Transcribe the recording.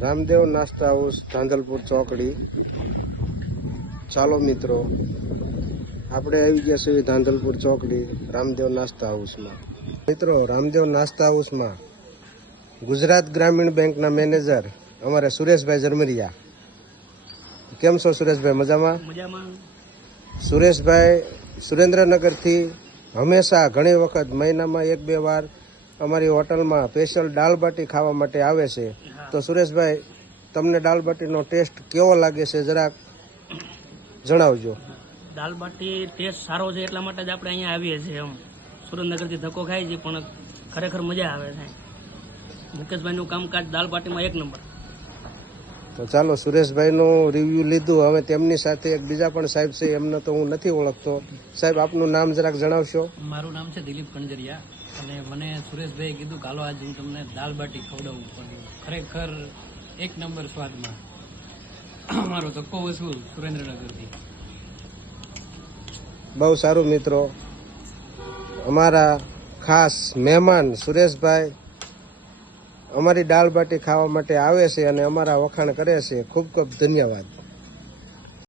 રામદેવ નાસ્તા હાઉસ ધાંધલપુર ચોકડી। ચાલો મિત્રો, આપણે આવી ગયા છીએ ધાંધલપુર ચોકડી રામદેવ નાસ્તા હાઉસમાં। મિત્રો, રામદેવ નાસ્તા હાઉસમાં ગુજરાત ગ્રામીણ બેંકના મેનેજર અમારે સુરેશભાઈ ઝરમરિયા। કેમ છો સુરેશભાઈ? મજામાં? સુરેશભાઈ સુરેન્દ્રનગરથી હંમેશા ઘણી વખત મહિનામાં 1-2 વાર અમારી હોટલમાં સ્પેશિયલ દાળ બાટી ખાવા માટે આવે છે। તો સુરેશભાઈ, તમને દાળ બાટીનો ટેસ્ટ કેવો લાગે છે જરાક જણાવજો। દાળ બાટી ટેસ્ટ સારો છે એટલા માટે જ આપણે અહીંયા આવીએ છીએ। એમ સુરેન્દ્રનગરથી ધક્કો ખાય છે પણ ખરેખર મજા આવે છે। મુકેશભાઈનું કામકાજ દાળ બાટીમાં 1 નંબર। તો ચાલો, સુરેશભાઈનું રિવ્યુ લીધું, હવે તેમની સાથે એક બીજા પણ સાહેબ છે, એમને તો હું નથી ઓળખતો। સાહેબ, આપનું નામ જરાક જણાવશો? મારું નામ છે દિલીપ કણજરિયા અને મને સુરેશભાઈ કીધું કે હાલો આજ હું તમને દાળ બાટી ખવડાવું, પણ ખરેખર 1 નંબર સ્વાદમાં। મારો ધક્કો વસૂલ સુરેન્દ્રનગરથી। બહુ સારું મિત્રો, અમારા ખાસ મહેમાન સુરેશભાઈ અમારી દાળ બાટી ખાવા માટે આવે છે અને અમારા વખાણ કરે છે। ખૂબ ખૂબ ધન્યવાદ।